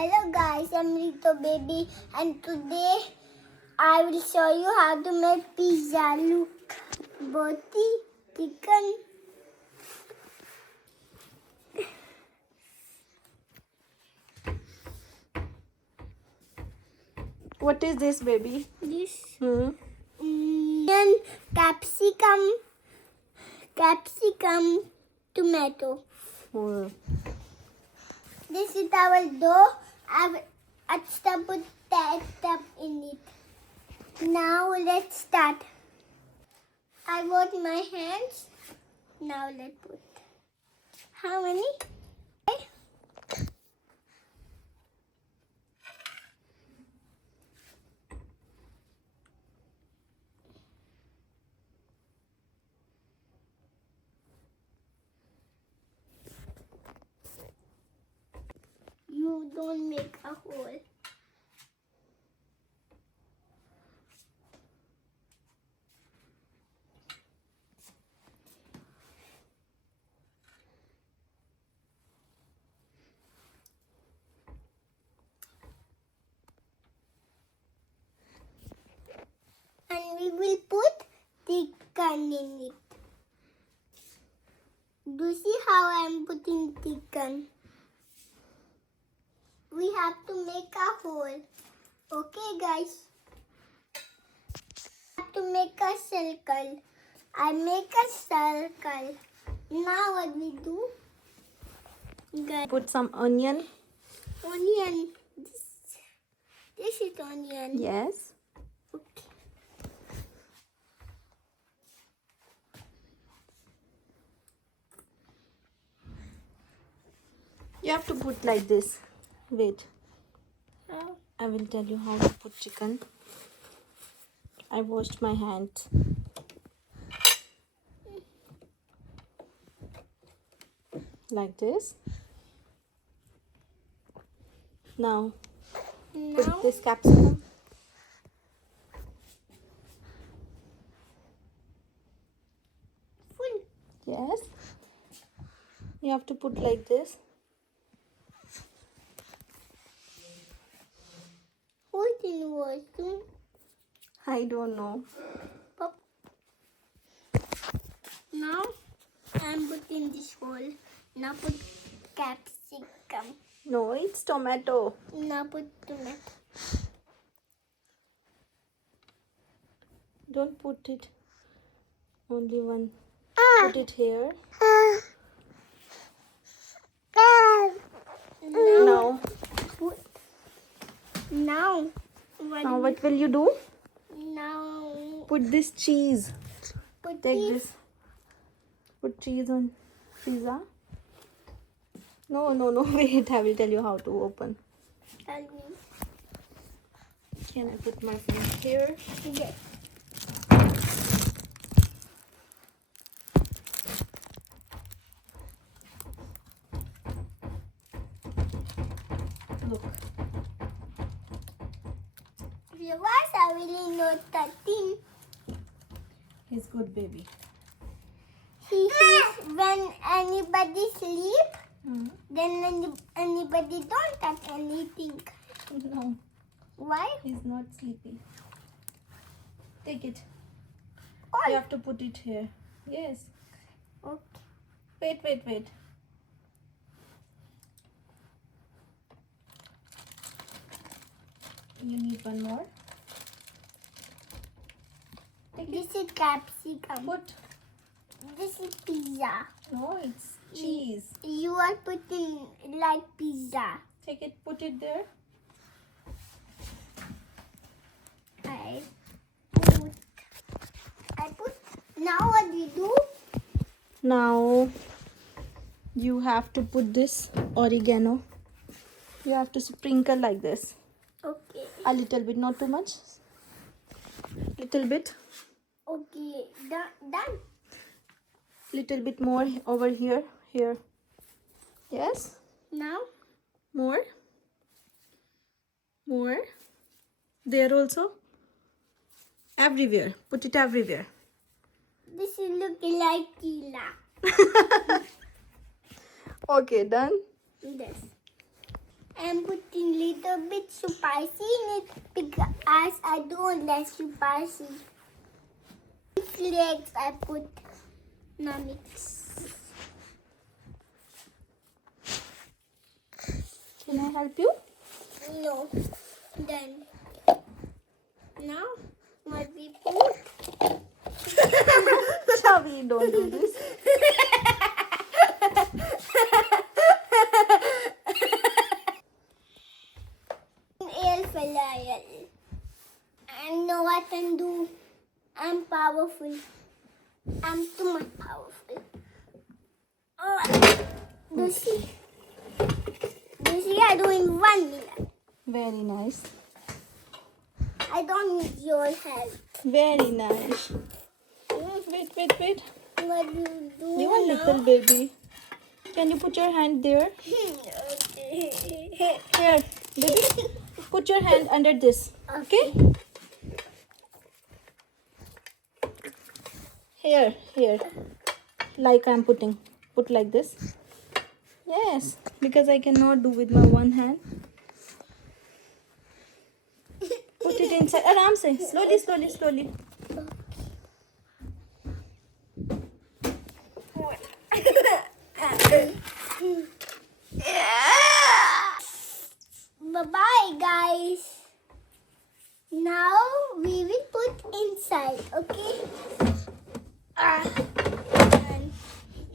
Hello guys, I'm Rito Baby and today I will show you how to make pizza. Look, roti, chicken. What is this, baby? This Hmm. capsicum, tomato. Oh. This is our dough. I've put that stuff in it. Now let's start. I wash my hands. Now let's put. How many? You don't make a hole. And we will put chicken in it. Do you see how I'm putting chicken? We have to make a hole. Okay, guys. Have to make a circle. I make a circle. Now what we do? Guys, Put some onion. onion. This is onion. Yes. Okay. You have to put like this. Wait. How? I will tell you how to put chicken. I washed my hands. Like this. Now Now put this capsicum. full. Yes. You have to put like this. Who's in washroom? I don't know. Pop. Now I'm putting this hole. Now put capsicum. No, it's tomato. Now put tomato. Don't put it. Only one. Put it here. Now. Put. Now. Now what will you do? Now Put this cheese. put Take this. this. Put cheese on pizza. No, wait. I will tell you how to open. Tell me. Can I put my phone here? Yes. Look. Viewers, I really know 13. He's good, baby. He says when anybody sleep, Hmm. then anybody don't touch anything. No, Why? he's not sleepy. Take it. Oh. You have to put it here. Yes. Okay. Wait. You need one more. This is capsicum. Put. This is pizza. No, it's cheese. You are putting like pizza. Take it. Put it there. I put. Now what we do? Now you have to put this oregano. You have to sprinkle like this. Okay. A little bit, not too much. Little bit. Okay. Done. Little bit more over here. Here. Yes. Now. More. There also. Everywhere. Put it everywhere. This is looking like Tila. Okay, done. This. I'm putting little bit spicy in it because I don't like spicy. Flakes I put. Now mix. Can I help you? No. Then. Now what we put? Chavi, don't do this. Air fryer. I know what I can do. I'm powerful. I'm too much powerful. Oh, do see? I do in 1 minute. Very nice. I don't need your help. Very nice. Wait. What do you do You are now? little baby. Can you put your hand there? Okay. Here, baby. Put your hand under this. Okay? Here. Like I'm putting. Put like this. Yes, because I cannot do with my one hand. Put it inside. Aram se. Slowly. Bye-bye, guys. Now we will put inside, okay?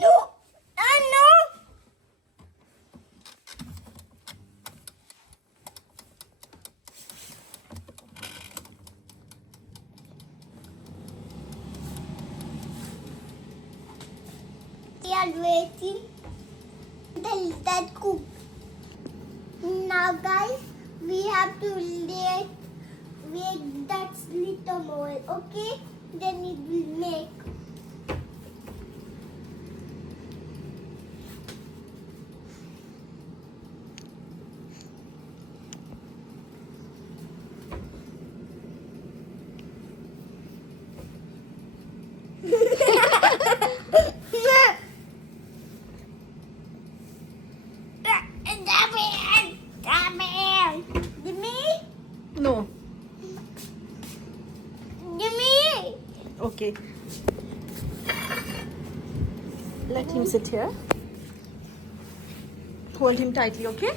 No! No! We are waiting until that cook. Now, guys, we have to wait that little more, okay? Then it will make. No. Gimme! Okay. Let him sit here. Hold him tightly, okay?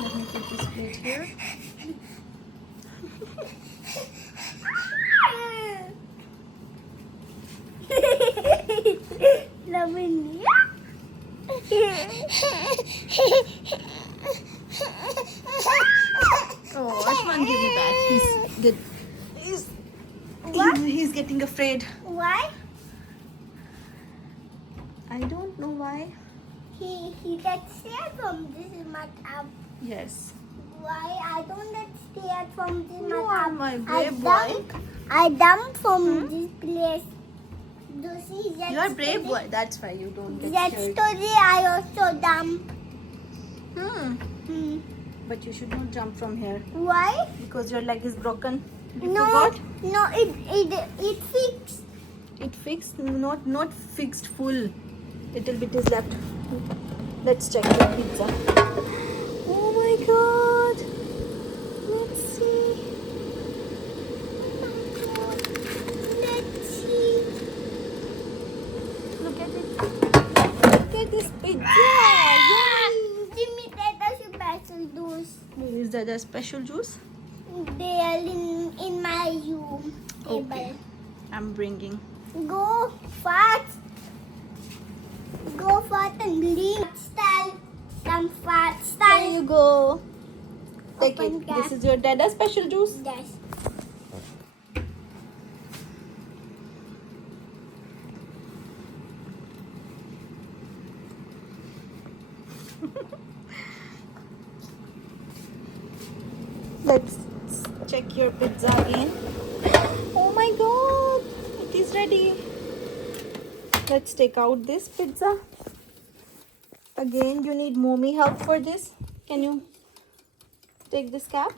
Let me put this plate here. Loving Oh, Ashman, give me back. He's getting afraid. Why? I don't know why. He gets scared from this matter. Yes. Why I don't get scared from this You matter? are my brave boy. I dump from this place. Do see You are brave boy. That's why you don't get scared. Yesterday I also dump. But you should not jump from here Why? because your leg is broken. You No, forgot? no, it fixed. It fixed, not fixed full. Little bit is left. Let's check the pizza. Oh my god. Let's see. Let's see. Look at it. Look at this pizza. Yummy. Give me that special juice. Is that a special juice? They are in my room. Okay. I'm bringing. Go fast. Go fast and leave. Style. Some fast There style. you go. Take Open it. cap. This is your dada special juice. Yes. Let's check your pizza again. Oh my god, it is ready. Let's take out this pizza. Again, you need mommy help for this. Can you take this cap?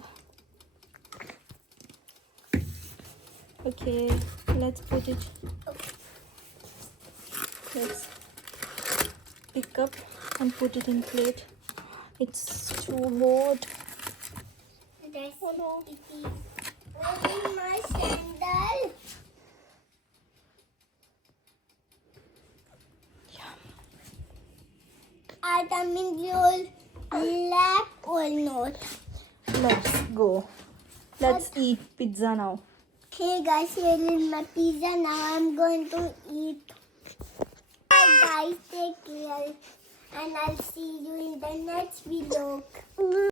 Okay, let's put it. Let's pick up and put it in plate. It's too hot. That's Oh no. it is. Only my sandal. Adam in your lap or not? Let's go. Let's eat pizza now. Hey guys, here is my pizza. Now I'm going to eat. Bye guys, take care. And I'll see you in the next vlog.